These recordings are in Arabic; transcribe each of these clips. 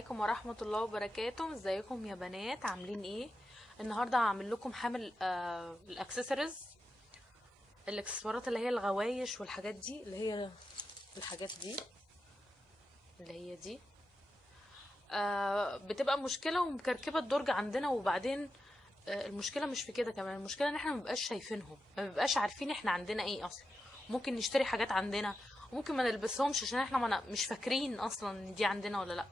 عليكم ورحمة الله وبركاته. ازيكم يا بنات؟ عاملين ايه؟ النهاردة هعمل لكم حامل الاكسسوارات اللي هي الغوايش والحاجات دي اللي هي الحاجات دي اللي هي دي بتبقى مشكلة ومكركبة الدرج عندنا. وبعدين المشكلة مش في كده، كمان المشكلة ان احنا مبقاش شايفينهم، مبقاش عارفين احنا عندنا ايه اصلا. ممكن نشتري حاجات عندنا وممكن ما نلبسهمش عشان احنا مش فاكرين اصلا ان دي عندنا ولا لا.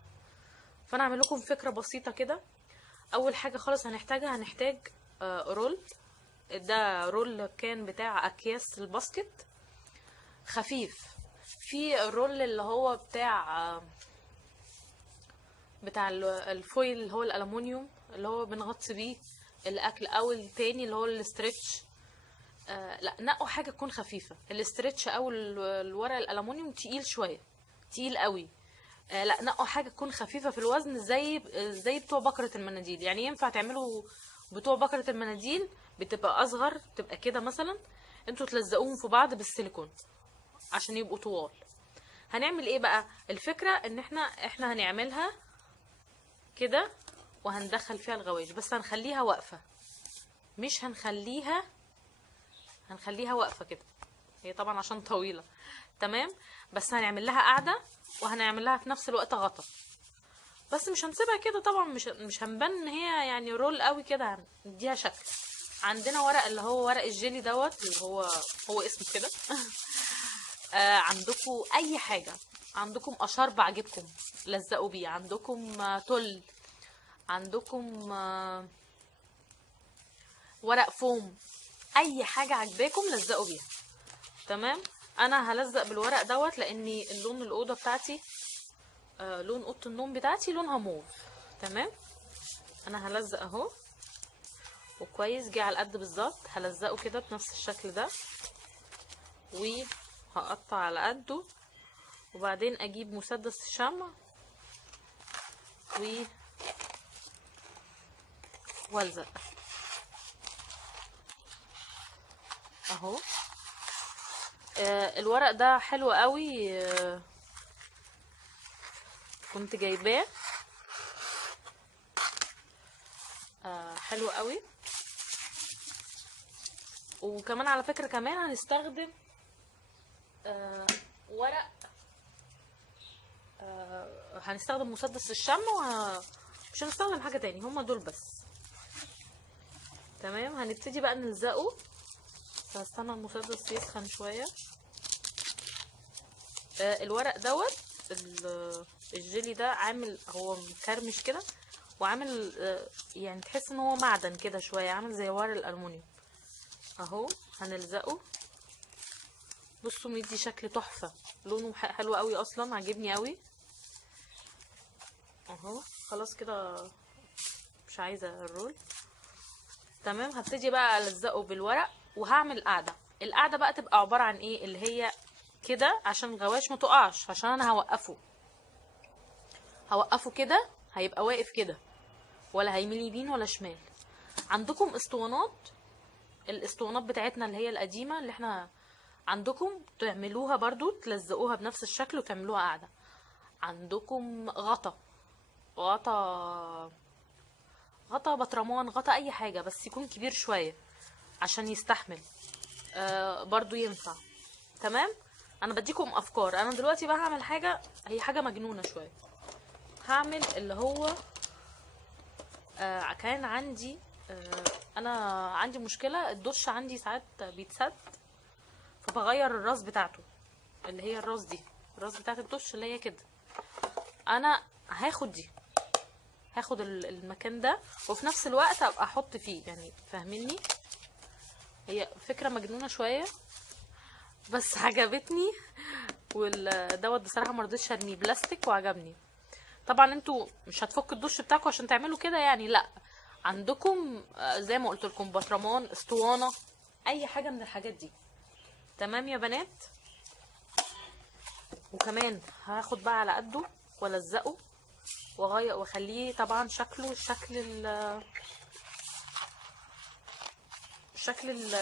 فانا اعمل لكم فكرة بسيطة كده. اول حاجة خالص هنحتاج رول. ده رول كان بتاع اكياس الباسكت خفيف. في الرول اللي هو بتاع الفويل اللي هو الالومنيوم اللي هو بنغطي بيه الاكل، او التاني اللي هو الاسترتش. لا، نقوا حاجه تكون خفيفه. الاسترتش او الورق الالومنيوم تقيل شويه، تقيل قوي. لا، نقوا حاجه تكون خفيفه في الوزن، زي بتوع بكره المناديل. يعني ينفع تعملوا بتوع بكره المناديل، بتبقى اصغر، تبقى كده مثلا. انتوا تلزقوهم في بعض بالسيليكون عشان يبقوا طوال. هنعمل ايه بقى؟ الفكره ان احنا هنعملها كده وهندخل فيها الغوايش، بس هنخليها واقفه، مش هنخليها واقفه كده. هي طبعا عشان طويله، تمام، بس هنعمل لها قاعده وهنعمل لها في نفس الوقت غطا. بس مش هنسيبها كده طبعا، مش هنبان ان هي يعني رول قوي كده، هنديها شكل. عندنا ورق اللي هو ورق الجيلي دوت، اللي هو اسمه كده. عندكم اي حاجه، عندكم اشار بعجبكم لزقوا بيه، عندكم تل، عندكم ورق فوم، اي حاجه عجباكم لزقوا بيها. تمام. انا هلزق بالورق دوت لاني اللون الاوضه بتاعتي، لون اوضه النوم بتاعتي لونها موف. تمام. انا هلزق اهو، وكويس جه على القد بالظبط. هلزقه كده بنفس الشكل ده، وهقطع على قده، وبعدين اجيب مسدس الشمع والزق اهو. الورق ده حلو قوي. كنت جايباه، حلو قوي. وكمان على فكرة كمان هنستخدم ورق، هنستخدم مسدس الشمع، مش هنستخدم حاجة تاني، هما دول بس. تمام. هنبتدي بقى نلزقه. فهستنى المسدس يسخن شوية. الورق دوت الجيلي ده عامل، هو مكرمش كده وعامل يعني تحس ان هو معدن كده شوية، عامل زي ورق الألمونيوم اهو. هنلزقه. بصوا مدي شكل تحفة، لونه حلو قوي اصلا، عجبني قوي اهو. خلاص كده مش عايزة الرول. تمام. هبتدي بقى الزقه بالورق وهعمل قاعدة. القاعدة بقى تبقى عبارة عن ايه؟ اللي هي كده عشان الغواش ما تقعش، عشان انا هوقفه كده، هيبقى واقف كده، ولا هيميل يمين ولا شمال. عندكم اسطوانات، الاسطوانات بتاعتنا اللي هي القديمة اللي احنا عندكم تعملوها برضو، تلزقوها بنفس الشكل وتعملوها قاعدة. عندكم غطا بطرمان، غطا اي حاجة بس يكون كبير شوية عشان يستحمل. برضو ينفع. تمام. انا بديكم افكار. انا دلوقتي بقى هعمل حاجة، هي حاجة مجنونة شوية. هعمل اللي هو كان عندي، انا عندي مشكلة، الدش عندي ساعات بيتسد، فبغير الراس بتاعته، اللي هي الراس بتاعت الدش اللي هي كده. انا هاخد المكان ده، وفي نفس الوقت ابقى احط فيه، يعني فاهميني؟ هي فكرة مجنونة شوية بس عجبتني. والدوت بصراحة مرضتش ارميه، بلاستيك وعجبني. طبعا انتوا مش هتفكوا الدش بتاعكم عشان تعملوا كده يعني، لا، عندكم زي ما قلت لكم بطرمان، اسطوانة، اي حاجة من الحاجات دي. تمام يا بنات. وكمان هاخد بقى على قده والزقه واغير واخليه طبعا شكله شكل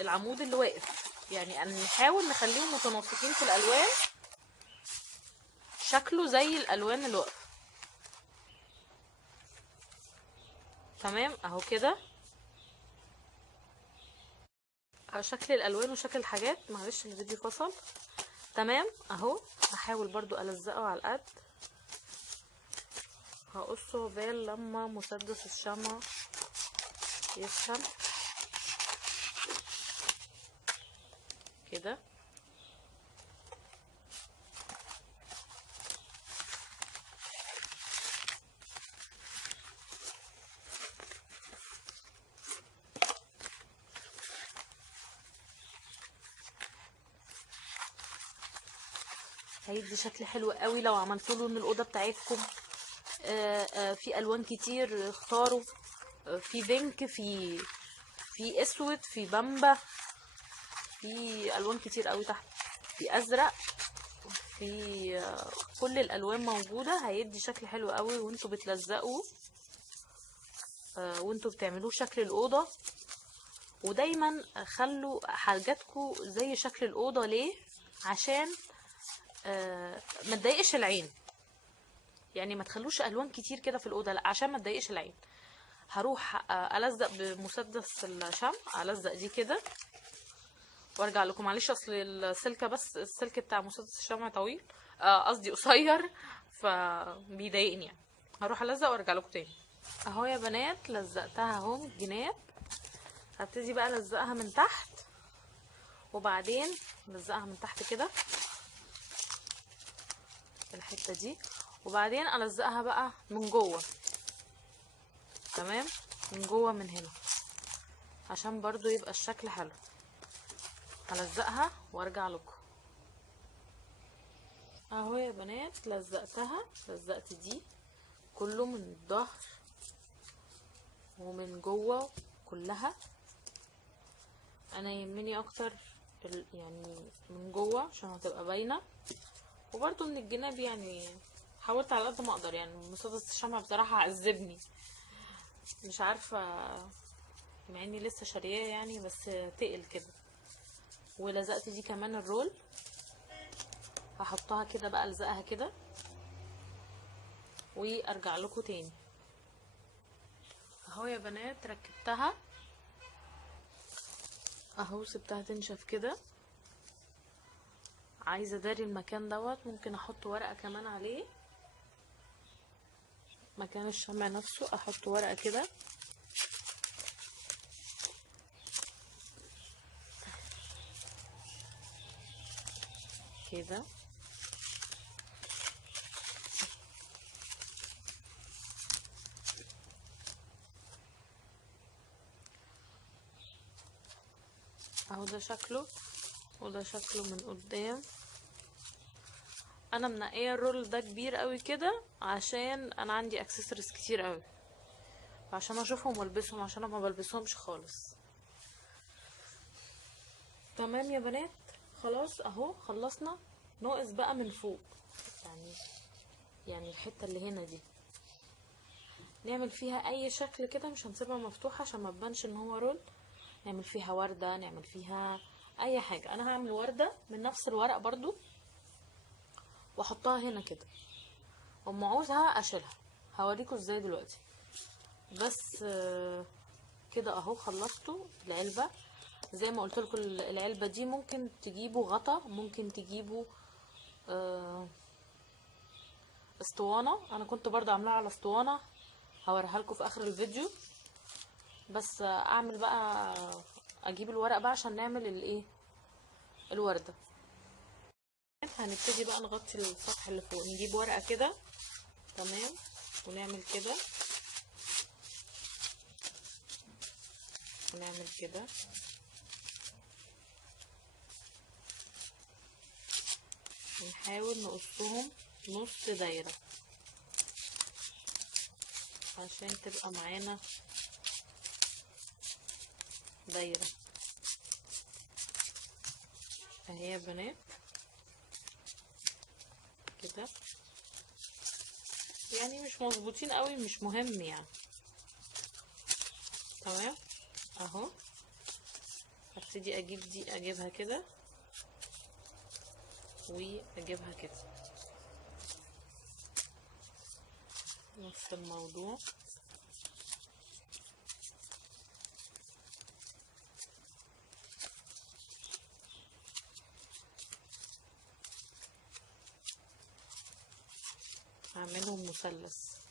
العمود اللي واقف. يعني انا نحاول نخليهم متناسقين في الالوان، شكله زي الالوان اللي واقفه. تمام اهو كده. شكل الالوان وشكل الحاجات، معلش الفيديو فصل. تمام اهو. هحاول برضو الزقه على القد، هقصه عقبال لما مسدس الشمع يسخن كده. هيدي شكل حلو قوي لو عملتوا له من الاوضه بتاعتكم. في الوان كتير اختاروا، في بينك، في اسود، في بامبا، في الوان كتير قوي تحت، في ازرق، في كل الالوان موجوده. هيدي شكل حلو قوي وانتوا بتلزقوا، وانتوا بتعملوه شكل الاوضه. ودايما خلوا حاجاتكم زي شكل الاوضه. ليه؟ عشان ما تضايقش العين، يعني ما تخلوش الوان كتير كده في الاوضه، لا عشان ما تضايقش العين. هروح الزق بمسدس الشمع، الزق دي كده وارجع لكم. معلش اصل السلكه، بس السلك بتاع مسدس الشمع طويل، قصدي قصير، فبيضايقني يعني. هروح الزق وارجع لكم تاني. اهو يا بنات لزقتها اهو من الجناب. هبتدي بقى الزقها من تحت، وبعدين الزقها من تحت كده الحته دي، وبعدين الزقها بقى من جوه. تمام، من جوه من هنا عشان برضو يبقى الشكل حلو. هلزقها وارجع لكم. اهو يا بنات لزقتها، لزقت دي كله من الظهر ومن جوه كلها. انا يهمني اكتر يعني من جوه عشان هتبقى باينه، وبرضو من الجناب يعني حاولت على قد ما اقدر. يعني مسدس الشمع بصراحه عذبني، مش عارفه مع اني لسه شارياه يعني، بس تقل كده. ولزقت دي كمان الرول، هحطها كده بقى، الزقها كده وارجع لكم تاني. اهو يا بنات ركبتها اهو، سبتها تنشف كده. عايزه اداري المكان دوت، ممكن احط ورقه كمان عليه مكان الشمع نفسه، احط ورقه كده كده. اهو ده شكله، وده شكله من قدام. انا منقيه الرول ده كبير قوي كده عشان انا عندي اكسسوارز كتير قوي، عشان اشوفهم والبسهم، عشان انا ما بلبسهمش خالص. تمام يا بنات، خلاص اهو خلصنا. ناقص بقى من فوق، يعني الحته اللي هنا دي نعمل فيها اي شكل كده، مش هنسيبها مفتوحه عشان ما تبانش ان هو رول. نعمل فيها ورده، نعمل فيها اي حاجه. انا هعمل ورده من نفس الورق برضو واحطها هنا كده، وما عاوزها اشيلها. هوريكم ازاي دلوقتي. بس كده اهو خلصتوا العلبه. زي ما قلت لكم العلبه دي ممكن تجيبوا غطا، ممكن تجيبوا اسطوانه. انا كنت برضو عاملاها على اسطوانه، هوريها لكم في اخر الفيديو. بس اعمل بقى، اجيب الورق بقى عشان نعمل الايه، الورده. هنبتدي بقى نغطي السطح اللي فوق، نجيب ورقه كده تمام ونعمل كده ونعمل كده، ونحاول نقصهم نص دايره عشان تبقى معانا دايره اهي يا بنات كده. يعني مش مظبوطين قوي، مش مهم يعني. تمام اهو. هبتدي اجيب دي، اجيبها كده واجيبها كده، نفس الموضوع. هعملهم مثلث.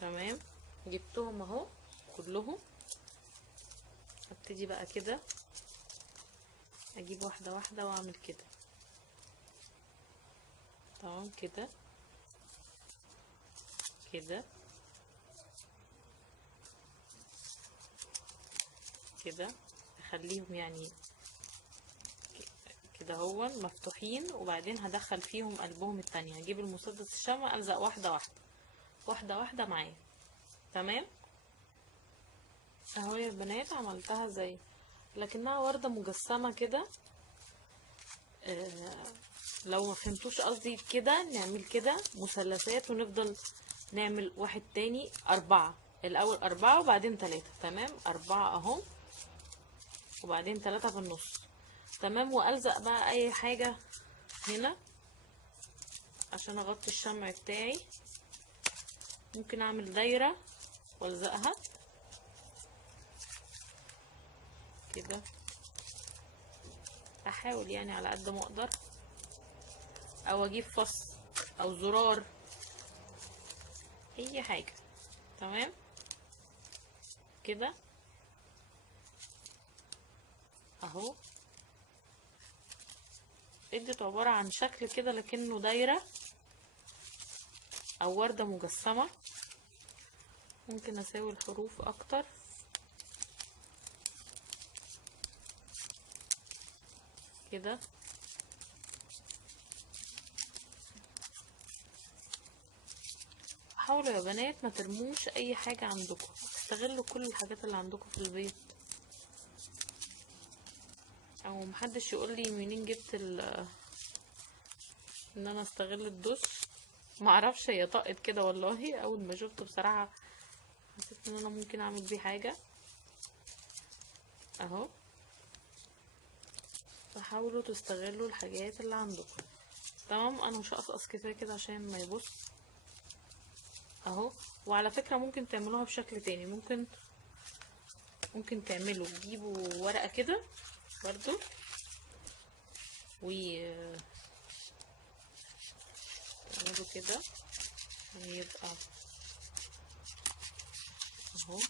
تمام، جبتهم اهو كلهم. هبتدي بقى كده اجيب واحده واحده واعمل كده. تمام كده كده كده، اخليهم يعني كده هو مفتوحين، وبعدين هدخل فيهم قلبهم التانية. هجيب المسدس الشمع الزق واحده واحده واحده واحده معايا. تمام اهو يا بنات، عملتها زي لكنها وردة مجسمة كده. لو ما فهمتوش قصدي كده، نعمل كده مثلثات ونفضل نعمل واحد تاني 4. الاول 4 وبعدين 3. تمام 4 اهو، وبعدين 3 في النص. تمام، والزق بقى اي حاجة هنا عشان اغطي الشمع بتاعي. ممكن اعمل دايرة والزقها كده، احاول يعني على قد ما اقدر، او اجيب فص او زرار اي حاجة. تمام كده اهو، ادت عبارة عن شكل كده لكنه دايرة او وردة مجسمة. ممكن اساوي الحروف اكتر كده. حاولوا يا بنات ما ترموش اي حاجة عندكم، استغلوا كل الحاجات اللي عندكم في البيت، او محدش يقول لي منين جبت ان انا استغل الدش. معرفش هي طقت كده والله، اول ما شفته بصراحة حسيت ان انا ممكن اعمل بيه حاجة اهو. فحاولوا تستغلوا الحاجات اللي عندكم. تمام، انا مش هقصقص كفايه كده عشان ما يبص اهو. وعلى فكره ممكن تعملوها بشكل تاني، ممكن تعملوا تجيبوا ورقه كده برضو وتعملوا كده يبقى اهو،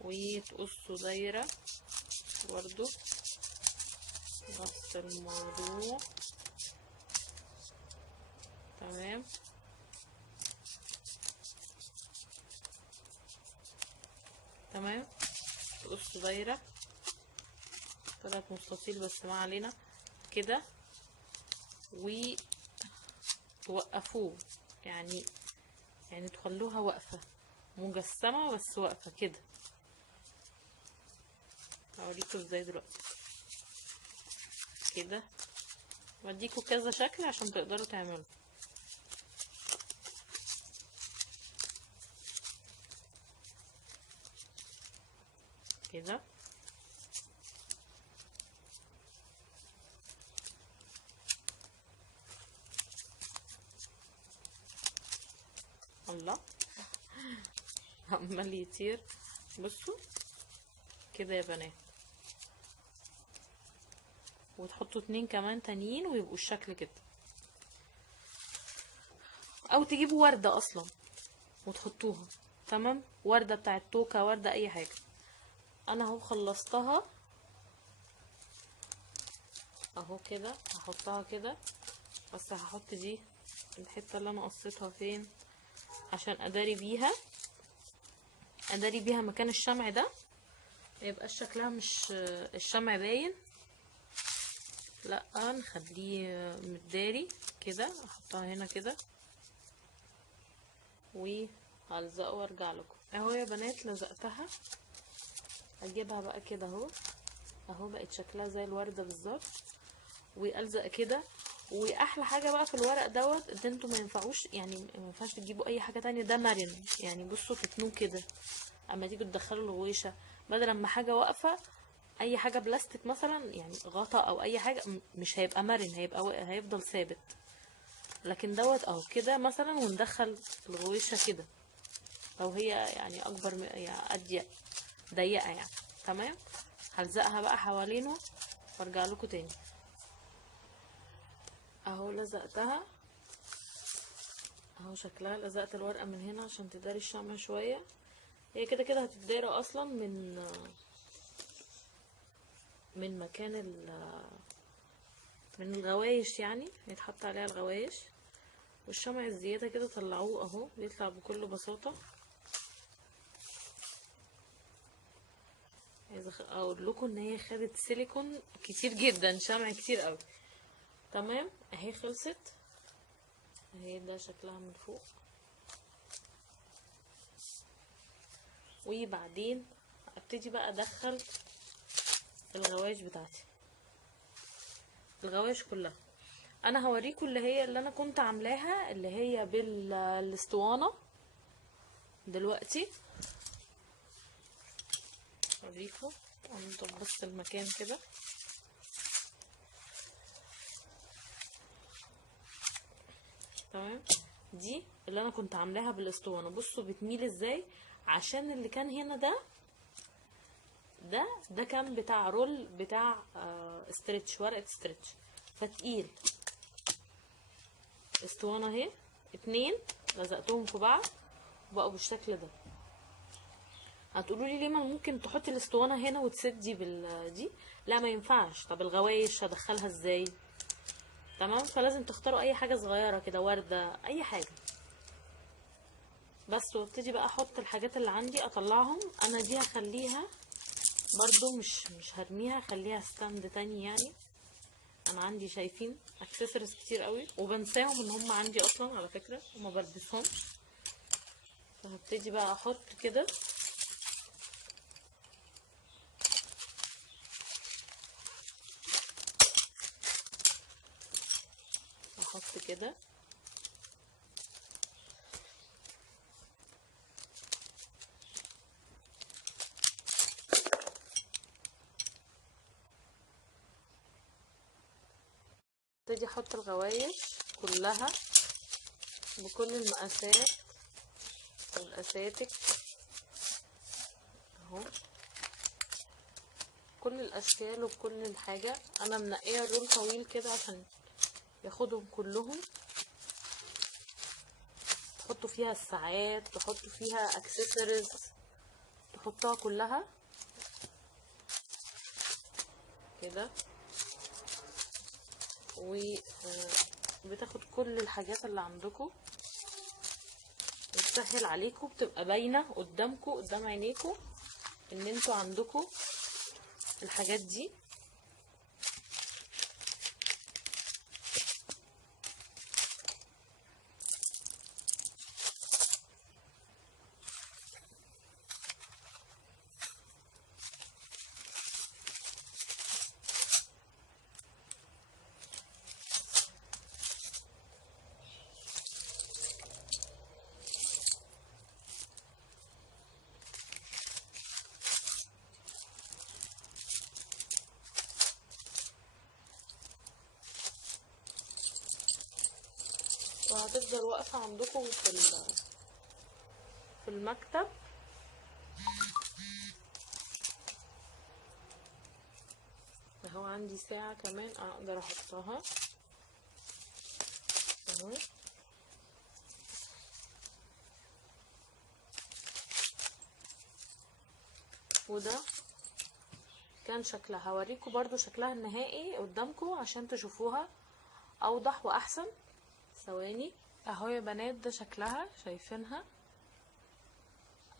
وتقصوا دايره برضو نفس الموضوع. تمام تمام، تقصوا دايره طلعت مستطيل بس ما علينا كده، وتوقفوه يعني تخلوها واقفه مجسمه بس واقفه كده. هوريكم ازاي دلوقتي كده، بديكوا كذا شكل عشان تقدروا تعملوا كده. الله عمال يطير. بصوا كده يا بنات، وتحطوا 2 كمان تانيين ويبقوا الشكل كده، او تجيبوا وردة اصلا وتحطوها. تمام، وردة بتاعت توكة، وردة اي حاجة. انا اهو خلصتها اهو كده، هحطها كده. بس هحط دي الحتة اللي انا قصيتها فين عشان اداري بيها مكان الشمع ده، ميبقاش شكلها مش الشمع باين، لا نخليه متداري كده. احطها هنا كده وهلزقه وارجع لكم اهو يا بنات. لزقتها، اجيبها بقى كده اهو بقت شكلها زي الوردة بالظبط، والزق كده. واحلى حاجه بقى في الورق دوت ان انتوا ما ينفعوش يعني ما ينفعش تجيبوا اي حاجه تانية، ده مرن يعني. بصوا تتنوه كده اما تيجوا تدخلوا الغويشه، بدل ما حاجه واقفه اي حاجه بلاستيك مثلا يعني غطا او اي حاجه مش هيبقى مرن، هيفضل ثابت. لكن دوت اهو كده مثلا، وندخل الغويشه كده لو هي يعني اكبر يعني اضيق ضيقه يعني. تمام، هلزقها بقى حوالينه وارجع لكم تاني. اهو لزقتها اهو شكلها. لزقت الورقة من هنا عشان تداري الشمع شوية. هي كده كده هتتدارى اصلا من مكان من الغوايش، يعني هيتحط عليها الغوايش. والشمع الزيادة كده طلعوه اهو، بيطلع بكل بساطة. عايزة اقول لكم ان هي خدت سيليكون كتير جدا، شمع كتير قوي. تمام اهي خلصت اهي. ده شكلها من فوق. وبعدين ابتدي بقى ادخل الغوايش بتاعتي، الغوايش كلها. انا هوريكم اللي انا كنت عاملاها، اللي هي بالاسطوانه دلوقتي. اوريكم انضف بس المكان كده. تمام. دي اللي انا كنت عاملاها بالاسطوانه. بصوا بتميل ازاي، عشان اللي كان هنا ده كان بتاع رول بتاع استرتش، ورقه استرتش، فتقيل. اسطوانه اهي، 2 لزقتهم في بعض وبقوا بالشكل ده. هتقولوا لي ليه ما ممكن تحطي الاسطوانه هنا وتسدي دي؟ لا ما ينفعش. طب الغوايش هدخلها ازاي؟ تمام. فلازم تختاروا اي حاجه صغيره كده، ورده، اي حاجه بس. وابتدي بقى احط الحاجات اللي عندي اطلعهم. انا دي هخليها برضو مش هرميها، خليها ستاند تاني يعني. انا عندي شايفين اكسسوارز كتير قوي وبنساهم ان هم عندي اصلا على فكره وما بلبسهمش. فهبتدي بقى احط كده. احط كده ابتدي احط الغوايش كلها بكل المقاسات والاساتك اهو، كل الاشكال وكل الحاجه. انا منقيه الرول طويل كده عشان ياخدهم كلهم. تحطوا فيها الساعات، تحطوا فيها اكسسوارز، تحطوها كلها كده. وبتاخد كل الحاجات اللي عندكم وتسهل عليكم، بتبقى باينه قدامكم قدام عينيكم ان انتوا عندكم الحاجات دي. وهتفضل واقفه عندكم في المكتب. اهو عندي ساعه كمان اقدر احطها اهو. وده كان شكلها. هوريكم برضو شكلها النهائي قدامكم عشان تشوفوها اوضح واحسن. ثواني اهو يا بنات، ده شكلها شايفينها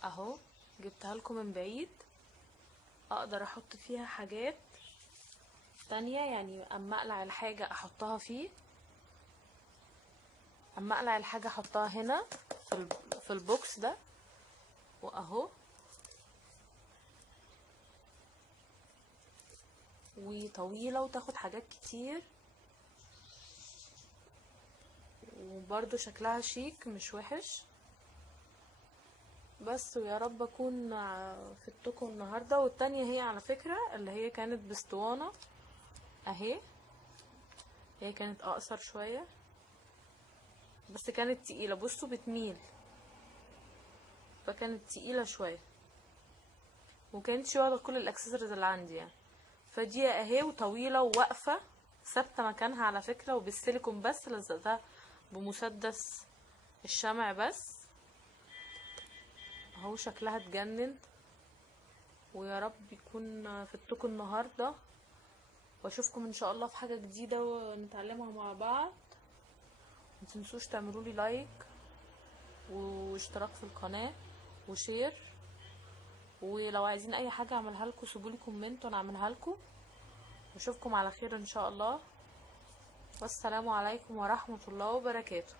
اهو. جبتها لكم من بعيد. اقدر احط فيها حاجات تانية، يعني اما اقلع الحاجة احطها فيه، اما اقلع الحاجة احطها هنا في البوكس ده. واهو وطويلة وتاخد حاجات كتير، وبرضو شكلها شيك مش وحش. بس ويا رب اكون فدتكم النهارده. والتانية هي على فكرة اللي هي كانت باسطوانة اهي. هي كانت اقصر شوية بس كانت تقيلة. بصوا بتميل، فكانت تقيلة شوية وكانتش واخدة كل الاكسسوارز اللي عندي يعني. فدي اهي وطويلة وواقفة ثابتة مكانها على فكرة، وبالسيليكون بس لزقتها بمسدس الشمع بس اهو. شكلها تجنن. ويا رب يكون فدتكم النهاردة، واشوفكم ان شاء الله في حاجة جديدة ونتعلمها مع بعض. متنسوش تعملوا لي لايك واشتراك في القناة وشير، ولو عايزين اي حاجة اعملها لكم سيبولي كومنت وانا اعملها لكم. واشوفكم على خير ان شاء الله، والسلام عليكم ورحمة الله وبركاته.